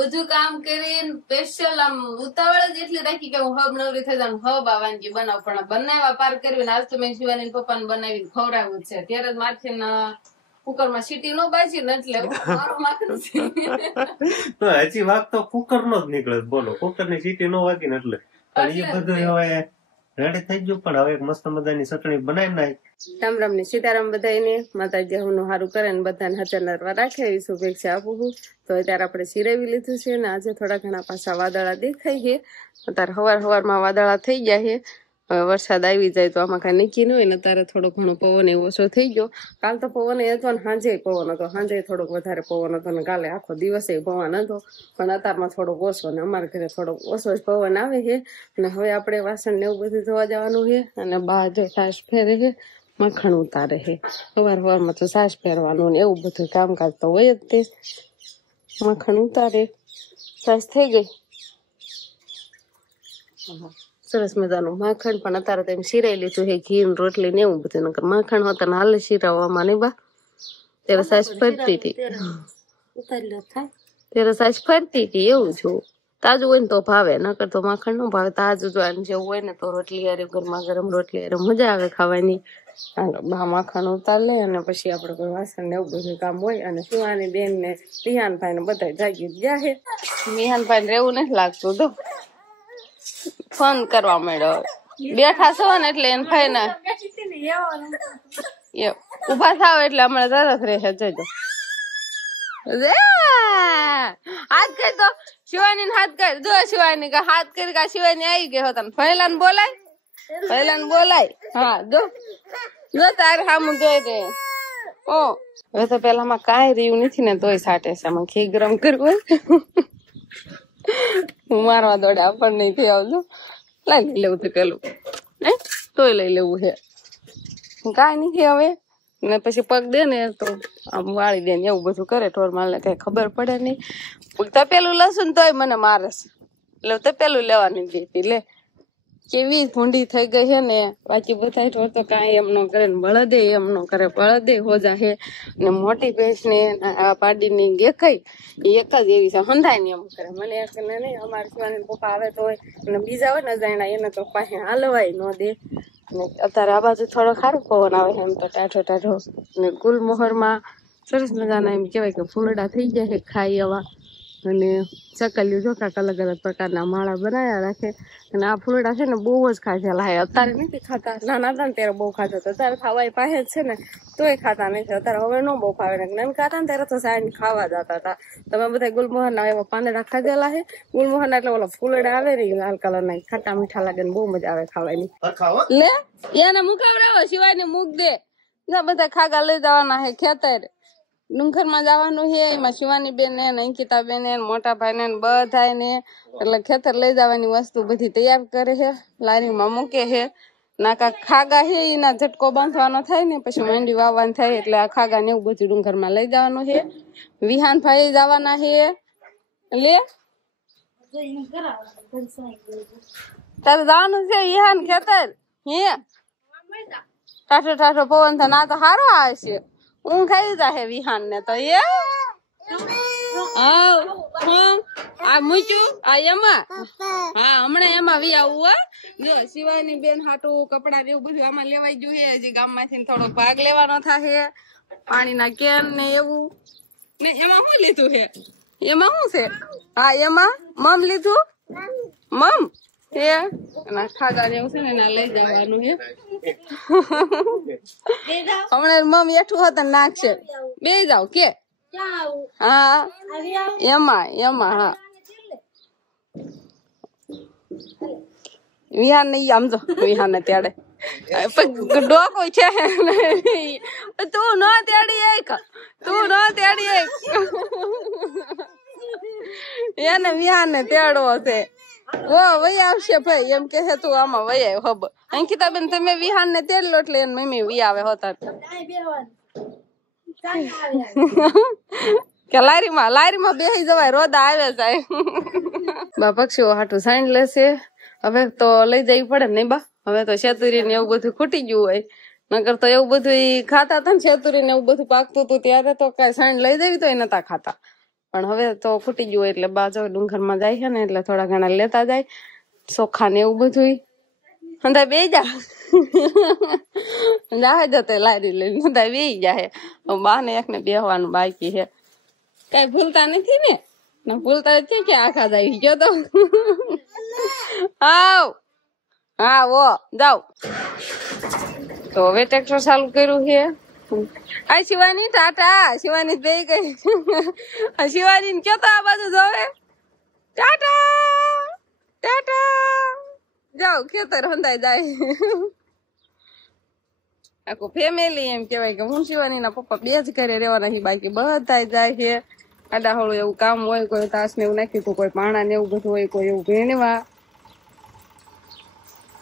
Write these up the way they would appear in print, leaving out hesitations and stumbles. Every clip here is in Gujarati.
બધું કામ કરીને સ્પેશિયલ આમ ઉતાવળ જ એટલી રાખી કે હું હબ નવરી થઈ જાઉં હબ આ વાનગી બનાવ પણ બનાવવા પાર કર્યું આજ તો મેં શિવાની પપ્પાને બનાવી ખવડાવ્યું છે ત્યારે જ મારથી કુકર માં સીટી નો બાજી ને એટલે મારું માખણ તો હજી વાત તો કુકર નો જ નીકળે બોલો કુકર ની સીટી નો વાગી ને એટલે એ બધું હવે રેડી થઈ ગયું પણ હવે મસ્ત મજાની ચટણી બનાવી નાખી રામ રામ ની સીતારામ બધાને માતાજી હું સારું કરે ને બધાને હાજર નરવા રાખે એવી શુભેચ્છા આપું છું તો અત્યારે આપણે સિરાવી લીધું છે ને આજે થોડા ઘણા પાછા વાદળા દેખાય છે અત્યારે હવારમાં વાદળા થઈ ગયા છે હવે વરસાદ આવી જાય તો આમાં કઈ નક્કી ન હોય ને ત્યારે થોડો ઘણો પવન એવો ઓછો થઈ ગયો કાલ તો પવન હતો ને સાંજે પવન હતો સાંજે થોડોક વધારે પવન હતો ને કાલે આખો દિવસે પવન હતો પણ અત્યારમાં થોડોક ઓછો ને અમારા ઘરે થોડોક ઓછો જ પવન આવે છે અને હવે આપણે વાસણ ને એવું બધું ધોવા જવાનું છે અને બહાર જો સાસ ફેરે છે મખણ ઉતારે છે સવારમાં તો સાસ ફેરવાનું ને એવું બધું કામકાજ તો હોય જ તે મખણ ઉતારે સાસ થઈ ગઈ સરસ મજાનું માખણ પણ અત્યારે તો એમ શીરાઈ લીધું છે ઘી રોટલી ને એવું બધું નકર માખણ હોતા ને હાલે શીરાવવામાં નહીં બા ત્યારે સાસ ફરતી હતી ત્યારે સાસ ફરતી હતી એવું છું તાજું હોય ને તો ભાવે નકર તો માખણ ન ભાવે તાજું જો જેવું હોય ને તો રોટલી હારે ગરમા ગરમ રોટલી હારે મજા આવે ખાવાની બા માખણ ઉતાર લે અને પછી આપડે કોઈ વાસણ ને એવું બધું કામ હોય અને શિવાની બેન ને વિહાનભાઈ ને બધા જાગી ગયા છે વિહાનભાઈ ને રહેવું નથી લાગતું તો ફોન કરવા માંડ્યો બેઠા છો ને એટલે એને ભાઈ ને ઉભા થાવ એટલે હમણાં તરત રહેશે જોજો હાથ કરી તો શિવાની ને હાથ કરી જો શિવાની હાથ કરી કા શિવાની આવી ગઈ હોતા પહેલા ને બોલાય હા જો તારે સામું જોઈ દે ઓ હવે તો પેલામાં કાંઈ રહ્યું નથી ને તોય સાટે છે આમાં ઘી ગરમ કરવું હું મારવા દોડે આપણને નહીં થઈ આવજો લઈ લેવું હતું પેલું તોય લઈ લેવું છે કાંઈ નથી હવે ને પછી પગ દે ને તો આમ વાળી દે ને એવું બધું કરે ઢોર માલ ને કઈ ખબર પડે નહીં તપેલું લસુન તોય મને મારે એટલે તપેલું લેવાની દેતી લે કેવી ભૂંડી થઈ ગઈ છે ને બાકી બધા ઢોર તો કાંઈ એમ ન કરે ને બળદે એમ ન કરે બળદે હોજા છે ને મોટી ભેંસ ને પાડી ની દેખાય એક જ એવી છે હંધાય ને એમ કરે મને એક નહીં અમારે શિવાની પપ્પા આવે તો હોય અને બીજા હોય ને જાણ્યા એને તો પાસે હાલવાય ન દે અત્યારે આ બાજુ થોડો ખારું પવન આવે છે એમ તો ટાઢો ને ગુલમોહર માં સરસ મજાના એમ કેવાય કે ફૂલડા થઈ જાય છે ખાઈ એવા અને ચકલિયું જો કાંક અલગ અલગ પ્રકારના માળા બનાવ્યા રાખે અને આ ફૂલડા છે ને બહુ જ ખાધેલા હે અત્યારે નથી ખાતા નાના હતા ને ત્યારે બહુ ખાતા હતા અત્યારે ખાવાય પાસે જ છે ને તોય ખાતા નથી અત્યારે હવે ન બહુ ખાવે ને ખાતા ને ત્યારે તો સાઈન ખાવા જતા હતા તમે બધા ગુલમોહર ના એવા પાંદડા ખાધેલા છે ગુલમોહર ના એટલે ઓલા ફૂલડા આવે ને લાલ કલર ના ખાટા મીઠા લાગે ને બહુ મજા આવે ખાવાની લે એને મુકાવરાવો શિવાય મૂક દે બધા ખાગા લઈ જવાના હે ખેતર ડુંગર માં જવાનું છે એમાં શિવાની બેન ને અંકિતા બેન ને મોટા ભાઈ ને બધા ને એટલે ખેતર લઈ જવાની વસ્તુ બધી તૈયાર કરે છે લારીમાં મૂકે છે નાકા ખાગા છે એના ઝટકો બાંધવાનો થાય ને પછી માંડી વાવવાનું થાય એટલે આ ખાગા ને એવું બધું ડુંગર માં લઈ જવાનું છે વિહાન ભાઈ જવાના છે લે તારે જવાનું છે વિહાન ખેતર હે ઠાઠો પવન થાય ના તો સારો આવે છે હું ખાઈ જાહે વિહાન ને તો આ મૂક્યું આ એમાં હા હમણાં એમાં વી આવું જો શિવાની બેન હાટું કપડા એવું બધું આમાં લેવાઈ ગયું છે હજી ગામ માંથી થોડો ભાગ લેવાનો થાય પાણીના કેન ને એવું ને એમાં શું લીધું છે એમાં શું છે હા એમાં મમ લીધું મમ એ ખાગા ને એવું છે ને લઈ જવાનું છે હમણાં મમ એઠું હતા નાખશે બે જાવ કે હા એમાં હા વિહાન ને આમ જો વિહાન ને ત્યારે ડોકો છે તું ન તેડી એને વિહાન ને તેડવો છે ઓ વહી આવશે ભાઈ એમ કે તું આમાં વહી આવ્યો હબ અંકિતા બેન તમે વિહાન ને તેડલો એટલે એને મમ્મી વી આવે હોતા કે લારીમાં બેસી જવાય રોદા આવે જાય બા પક્ષીઓ હાટું સાઈન લેશે હવે તો લઈ જવી પડે ને બા હવે તો શેતુરી ને એવું બધું ખૂટી ગયું હોય નકર તો એવું બધું ખાતા હતા ને શેતુરી ને એવું બધું પાકતું હતું ત્યારે તો કઈ સાઈન લઈ જવી તો એ નતા ખાતા પણ હવે તો ફૂટી ગયું એટલે બાજુ ડુંગરમાં જાય છે ને એટલે થોડા ઘણા લેતા જાય ચોખા ને એવું બધું હંધા બે જા જાહે જતે લારી લઈને હંધા બે જાહે બા ને એક ને બેહવાનું બાકી છે કઈ ભૂલતા નથી ને ના ભૂલતા છે કે આખા જાય ગયો તો આવ હા વો જાવ તો હવે ટ્રેક્ટર ચાલુ કર્યું છે આ શિવાની ટાટા શિવાની બે ગઈ શિવાની ને કેતો આ બાજુ જોવે ટાટા ટાટા જાઓ ખેતર હંધાઈ જાય આખું ફેમિલી એમ કેવાય કે હું શિવાની ના પપ્પા બે જ ઘરે રહેવાના છે બાકી બધા જાય છે આડાહોળું એવું કામ હોય કોઈ તાસ ને એવું નાખ્યું તો કોઈ પાણા ને એવું બધું હોય કોઈ એવું ભેણવા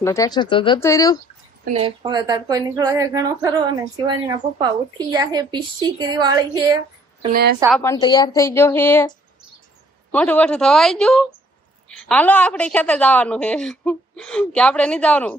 ટ્રેક્ટર તો જતું રહ્યું અને હવે તડકો નીકળો છે ઘણો ખરો અને શિવાની ના પપ્પા ઉઠી ગયા છે પીસી કરી વાળી છે અને સા પણ તૈયાર થઈ ગયો છે મોટું મોટું થવાઈ ગયું હાલો આપણે ખેતર જવાનું છે કે આપણે નહીં જવાનું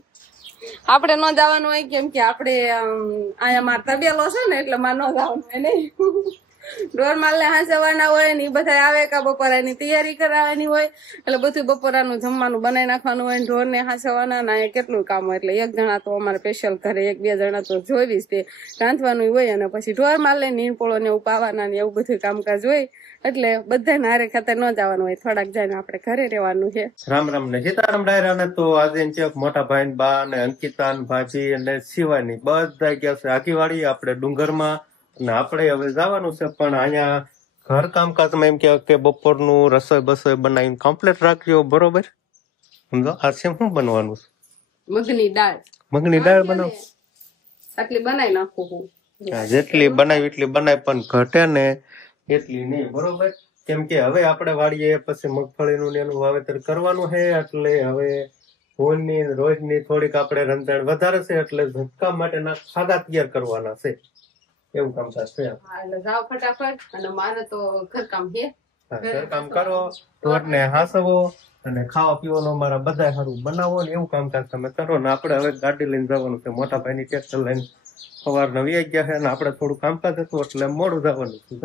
આપણે ન જવાનું હોય કેમ કે આપણે અહીંયા માર તબેલો છે ને એટલે માર ન જવાનું હોય નહીં ઢોર માલ ને હાંસવાના હોય ને એ બધા આવે કા બપોરાની તૈયારી કરાવવાની હોય એટલે બધું બપોરાનું જમવાનું બનાવી નાખવાનું હોય ઢોર ને હાંસવાના ના કેટલું કામ હોય એટલે એક જણા તો અમારે સ્પેશિયલ ઘરે એક બે જણા તો જોઈશ તે રાંધવાનું હોય અને પછી ઢોર માલ ને નીણપોળો ને એવું પાવાના ને એવું બધું કામકાજ હોય એટલે બધાને હારે ખાતર ન જવાનું હોય થોડાક જઈને આપણે ઘરે રહેવાનું છે રામ રામ ને સીતારામ ડાયરા ને તો આજે મોટા ભાઈ બા ને અંકિતા ભાજી અને શિવાની બધા ગયા છે આખીવાડી આપણે ડુંગરમાં અને આપણે હવે જવાનું છે પણ અહીંયા ઘર કામકાજમાં એમ કે બપોરનું રસોઈ બસોઈ બનાવીને કમ્પ્લીટ રાખજો બરોબર સમજો આ છે શું બનવાનું છે મગની દાળ બનાવ આટલી બનાવી નાખું જેટલી બનાવી એટલી બનાવી પણ ઘટે ને એટલી નહીં બરોબર કેમ કે હવે આપણે વાડીએ પછી મગફળીનું એનું વાવેતર કરવાનું છે એટલે હવે ફૂલની રોજની થોડીક આપણે રંધણ વધારે છે એટલે ઝટકા માટેના ખાડા તૈયાર કરવાના છે એવું કામકાજ છે એટલે જાવ ફટાફટ અને મારે તો ઘરકામ છે ઘરકામ કરો ઢોરને હાંસવો અને ખાવા પીવાનું મારા બધા સારું બનાવો ને એવું કામકાજ તમે કરો ને આપણે હવે ગાડી લઈને જવાનું છે મોટા ભાઈની ટ્રેક્ટર લઈને સવારના વી ગયા છે અને આપણે થોડું કામકાજ હતું એટલે મોડું જવાનું છે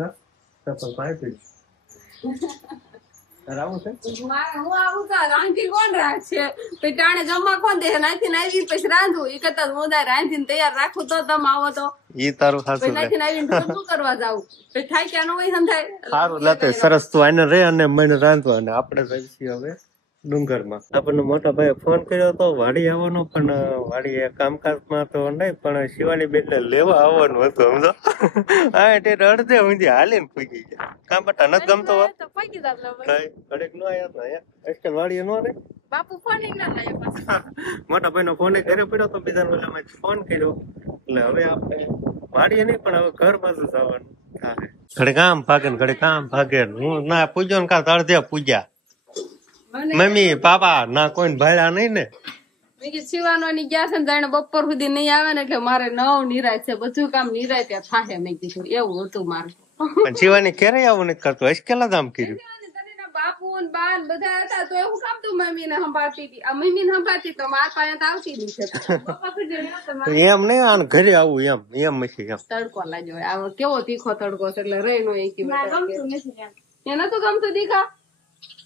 આવું છે હું આવું તો રાંધી કોણ રાખશે પછી ટાણે જમવા કોણ દે નાખીને આવી પછી રાંધું એ કરતા હું રાંધીને તૈયાર રાખું તો તમે આવો તો ઈ તારું સાચું નાખીને આવીને શું કરવા જાવ પછી થાય કે નો હોય સંધાય સારું લાતે સરસ તું આને રે અને મને રાંધવા અને આપણે જઈશું હવે ડુંગરમાં આપણને મોટા ભાઈએ ફોન કર્યો હતો વાડી આવવાનો પણ વાડી કામકાજમાં તો નહીં પણ શિવાની બેન ને લેવા આવવાનું હતું સમજો હા એટલે રડદે ઊંધી હાલીને પૂગી ગયા કામ બટા નથી ગમતો ઘડીક નો આવ્યા આજકાલ વાડીએ નો રે બાપુ ફોન મોટા ભાઈ નો ફોન ઘરે પડ્યો તો બીજા ઓલામાં ફોન કર્યો એટલે હવે આપણે વાડીએ નહીં પણ હવે ઘર બાજુ જવાનું ઘડીક આમ ભાગે ને ઘડીક આમ ભાગે હું ના પૂજ્યો ને કાં અડધે પૂજ્યા મમ્મી પાપા ના કોઈ ભાડ્યા નહીં ને શિવાનો ની ગયા છે ને બપોર સુધી નહીં આવે ને એટલે મારે નવ નિરાય છે બધું કામ નિરાય ત્યાં થાહે મેં કીધું એવું હતું મારું પણ શિવાની ક્યારે આવું નથી કરતો અશકેલા જ આમ કર્યું બાપુ ને બા બધા હતા તો એવું કામ તું મમ્મી ને સંભાળતી હતી આ મમ્મી ને સંભાળતી તો માર પાસે આવતી નહીં એમ નહીં આને ઘરે આવું એમ નથી એમ તડકો લાગ્યો આવો કેવો તીખો તડકો છે એટલે રહી નો એ નતું ગમતું દીખા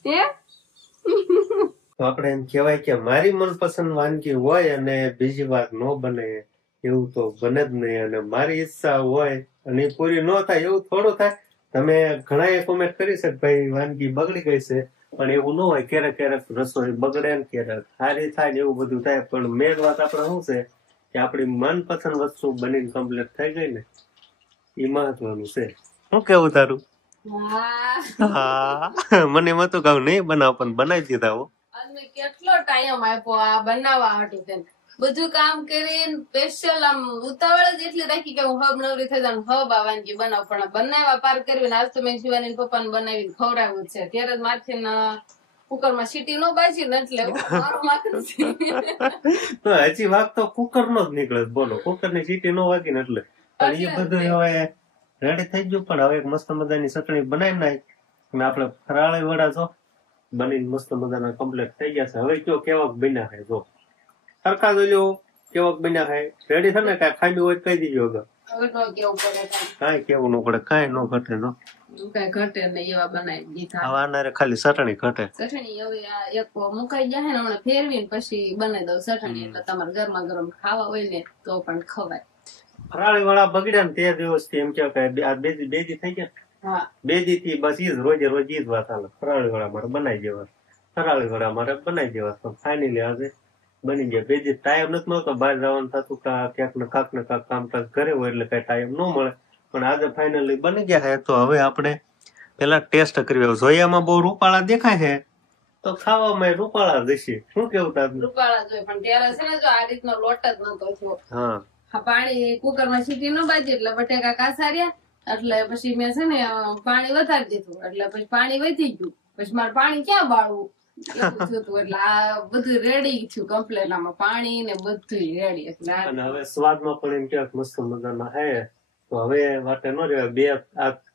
હે તો આપણે એમ કેવાય કે મારી મનપસંદ વાનગી હોય અને બીજી વાર ન બને એવું તો બને જ નહીં અને મારી ઈચ્છા હોય અને પૂરી ન થાય એવું થોડું થાય તમે ઘણા કોમેન્ટ કરી છે ભાઈ વાનગી બગડી ગઈ છે પણ એવું ન હોય ક્યારેક ક્યારેક રસોઈ બગડે ને ક્યારેક સારી થાય ને એવું બધું થાય પણ મેન વાત આપણે શું છે કે આપણી મનપસંદ વસ્તુ બનીને કમ્પ્લીટ થઈ ગઈ ને એ મહત્વનું છે શું કેવું તારું હા મને એમ હતું કહું નહીં બનાવ પણ બનાવી દીધા હો કેટલો ટાઈમ આપ્યો આ બનાવવા હતું તેમ બધું કામ કરીને સ્પેશિયલ આમ ઉતાવળ જ એટલી રાખી કે હું હબ નવરી થઈ જાઉં હબ આ વાનગી બનાવ પણ બનાવવા પાર કરવી આજ તો મેં શિવાની પપ્પાને બનાવીને ખવડાવ્યું છે ત્યારે જ મારથી કુકર માં સીટી નો બાજી ને એટલે મારું માથું તો હજી વાત તો કુકર નો જ નીકળે બોલો કુકર ની સીટી નો વાગી ને એટલે એ બધું હવે રેડી થઈ ગયું પણ હવે મસ્ત મજાની ચટણી બનાવી નાખી અને આપડે ફરાળી વડા જો બનીને મસ્ત મજાના કમ્પ્લીટ થઈ ગયા છે હવે કયો કેવાક બન્યા છે જો સરખા જોઈ કેવાક બન્યા છે રેડી છે ને કઈ ખામી હોય કહી દીજો કઈ કેવું ન પડે કઈ ન ઘટે જો કઈ ઘટે નહીં એવા બનાવી દીધા. આવાના ખાલી ચટણી ઘટે. ચટણી હવે આ એક મુકાઈ જાય ને હમણાં ફેરવીને પછી બનાવી દઉં ચટણી, એટલે તમારે ગરમા ગરમ ખાવા હોય ને તો પણ ખવાય. ફરાળી વાળા બગડ્યા ને તે દિવસથી એમ કે આ બેજી થઈ ગયા. હા, બેજી થી બસ ઈ જ રોજે રોજ ઈ જ વાત હાલે. ફરાળી વાળા મારે બનાવી દેવા, ફરાળી વાળા મારે બનાવી દેવા. તો ફાઇનલી આજે બની ગયા. બેજી ટાઈમ નથી મળતો, બહાર જવાનું થતું, ક્યાંક ને કાંક કામકાજ કરે હોય એટલે કઈ ટાઈમ ન મળે. પણ આજે ફાઇનલી બની ગયા છે. તો હવે આપણે પેલા ટેસ્ટ કરીએ. જોયામાં બહુ રૂપાળા દેખાય છે તો ખાવામાં રૂપાળા જશે. શું કેવું તારું? રૂપાળા જોઈએ, પણ ત્યારે છે ને જો આ રીતનો લોટ જ નતો થયો. હા, પાણી કુકર માં સીટી ન બાજી એટલે બટેકા કાચા રહ્યા, એટલે પછી મેં છે ને પાણી વધારી દીધું, એટલે પછી પાણી વધી ગયું. પછી મારે પાણી ક્યાં બાળવું એવું થયું. એટલે આ બધું રેડી થયું કમ્પ્લેટ, આમાં પાણી ને બધું રેડી. એટલે હવે સ્વાદમાં પણ એમ કેવાય મસ્ત મજાના હે. તો હવે વાટે ન રહેવાય.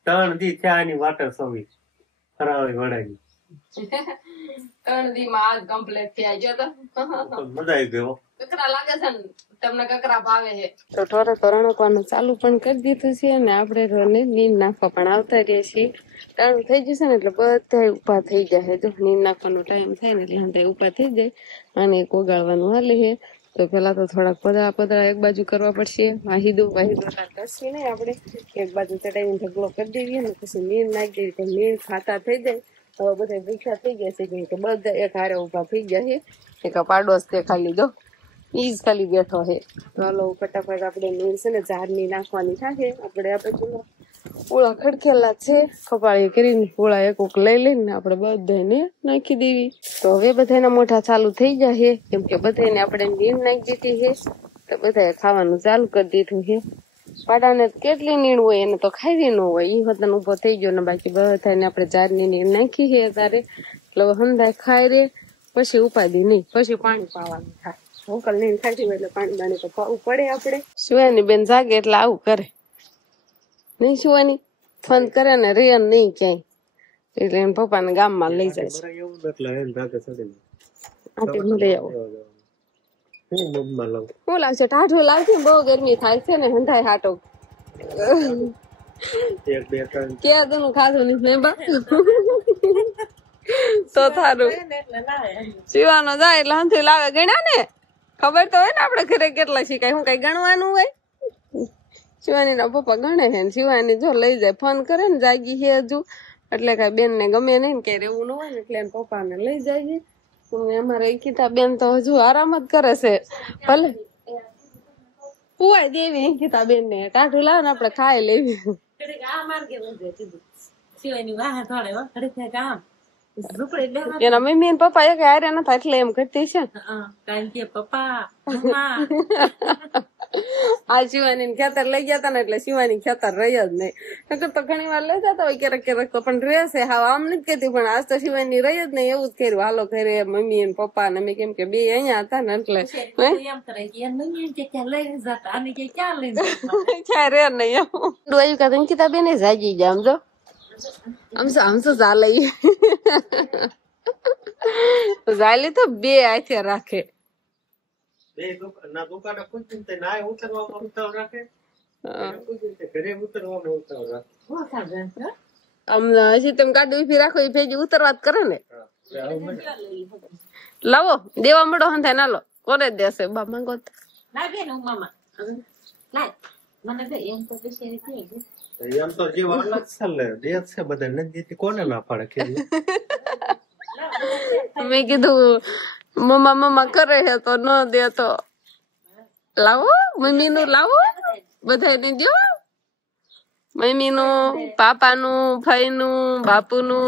3 દી થયા એની વાટે સવી ફરાળી વડાની. 3 દી માં આજ કમ્પ્લેટ થયા ગયો તો મજા આવી ગયો. કકરા લાગે છે ને તમને? કકરા ભાવે છે તો ઢોરે તો રણકવાનું ચાલુ પણ કરી દીધું છે, અને આપણે નીંદ નાખવા પણ આવતા રહીએ છીએ. ટાણું થઈ જશે ને એટલે બધા ઉભા થઈ જાય. જો નીંદ નાખવાનો ટાઈમ થાય ને એટલે બધા ઉભા થઈ જાય અને કોગાળવાનું હાલે છે. તો પેલા તો થોડાક પદળા એક બાજુ કરવા પડશે. વાહીદું કરશે નહીં, આપણે એક બાજુ ચડાવીને ઢગલો કરી દેવીએ ને પછી નીંદ નાખી દેવી. તો નીંદ ખાતા થઈ જાય. હવે બધા ભૂખ્યા થઈ ગયા છે, કેમ કે બધા એક હારે ઉભા થઈ ગયા છે. એક પાડોશ તે ખાલી જો ઈ જ ખાલી બેઠો છે. તો હાલો ફટાફટ આપણે નીંદ છે ને ઝાડની નાખવાની થાય. આપણે ઓળા ખડકેલા છે, કપાળી કરીને ઓળા એક લઈ લઈને આપણે બધાને નાખી દેવી. તો હવે બધાના મોઢા ચાલુ થઈ જાય, કેમ કે બધાને આપણે નીંદ નાખી દીધી છે. તો બધાએ ખાવાનું ચાલુ કરી દીધું છે. પાડાને કેટલી નીણ હોય એને તો ખાવી ન હોય, ઈ વતન ઉભો થઈ ગયો ને. બાકી બધાને આપણે ઝાડની નીણ નાખી છે ત્યારે, એટલે હંધાય ખાઈ રે પછી ઉપાડી નહીં, પછી પાણી પાવાનું થાય. હોકલ નીણ ખાઈ હોય એટલે પાણી બાણી તો પાવું પડે. આપણે સુવાની બેન જાગે એટલે આવું કરે નહીં. સુવાની ફોન કરે ને રિયન નહીં ક્યાંય, એટલે એમ પપ્પાને ગામમાં લઈ જાય છે. લઈ આવો. શું લાવશે? ટાઢું લાવશે. બહુ ગરમી થાય છે ને, હંધાય હાટો ક્યાં તનું ખાધું નહીં બા તો થારું સીવાનો જાય એટલે હંથી લાવે. ગણ્યા ને ખબર તો હોય ને આપણે ઘરે કેટલા શીખાય. હું કઈ ગણવાનું હોય? શિવાની ના પપ્પા ગણે છે ને શિવાની જો લઈ જાય. ફોન કરે ને જાગી છે હજુ, એટલે કઈ બેન ને ગમે નહીં કે રહેવું ન હોય ને, એટલે પપ્પા ને લઈ જાય. અમારે અંકિતા બેન તો હજુ આરામ જ કરે છે. ભલે પુવાય દેવી અંકિતા બેન ને ટાઢું લાવે ને આપણે ખાઈ લેવી. એના મમ્મી ને પપ્પા એક હારે નતા એટલે એમ કરતી છે. આ શિવાની ખેતર લઈ ગયા હતા ને એટલે શિવાની ખેતર રહી જ નહીં. નકર તો ઘણી વાર લઈ જતા હોય ક્યારેક તો પણ રહેશે. હા આમ નથી કેતી, પણ આજ તો શિવાની રહી જ નહીં. એવું જ કર્યું. હાલો ઘરે મમ્મી ને પપ્પા ને અમે કેમ કે બે અહીંયા હતા ને એટલે ક્યાં રે નહીં. ડોયું કા અંકિતા બેન જાગી ગયા. આમ તો ચાલે ચાલી તો બે હાથે રાખે. હજી તમે ગાડી ઉભી રાખો એ ભેગી ઉતરવા કરે ને. લાવો દેવા મળો હંધાય ના લો કોને દેશે બા માંગો એમ તો જે વાળા ચાલે દે છે બધા નથી કોને ના પાડે. મેં કીધું મમ્મા કરે છે તો ન દે તો લાવો મમ્મી નું લાવો બધાને દો. મમ્મી નું, પાપા નું, ભાઈ નું, બાપુ નું,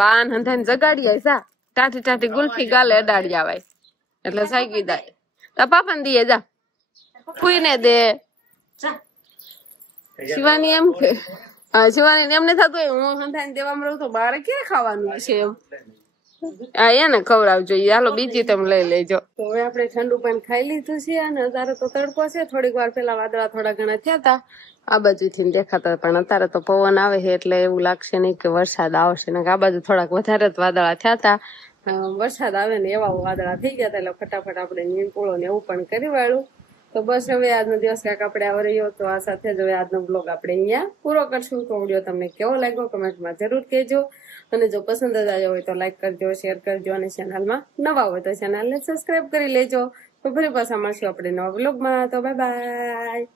બાન હંધાઈને જગાડી હોય સા ટાટી ટાટી ગુલ્ફી ગાલે અડાડી આવાય એટલે સાગી જાય. તા પાપા ને દઈએ જા, ફૂઈ ને દે. શિવાની એમ કે હા શિવાની એમ નથી થતું હું હંધાઈને દેવામાં રહું તો બારે ક્યાં ખાવાનું હશે એમ. હા એને ખવડાવજો. હાલો બીજી તમે લઈ લેજો. તો હવે આપણે ઠંડુ પાણી ખાઈ લીધું છે અને અત્યારે તો તડકો છે. થોડીક વાર પેલા વાદળા થોડા ઘણા થયા હતા આ બાજુ થી દેખાતા, પણ અત્યારે તો પવન આવે છે એટલે એવું લાગશે નહીં કે વરસાદ આવશે ને. આ બાજુ થોડાક વધારે જ વાદળા થયા હતા. વરસાદ આવે ને એવા વાદળા થઈ ગયા હતા એટલે ફટાફટ આપણે નીંદપોળો ને એવું પણ કરી વાળું. તો તો બસ હવે આજનો દિવસ કાંઈક આપણે આવો રહ્યો, તો આ સાથે જ હવે આજનો બ્લોગ આપણે અહીંયા પૂરો કરશું. તો વિડીયો તમને કેવો લાગ્યો કમેન્ટમાં જરૂર કહેજો, અને જો પસંદ જ આવ્યો હોય તો લાઈક કરજો, શેર કરજો, અને ચેનલમાં નવા હોય તો ચેનલને સબસ્ક્રાઈબ કરી લેજો. તો ફરી પાછા મળશું આપણે નવા બ્લોગમાં. તો બાય બાય.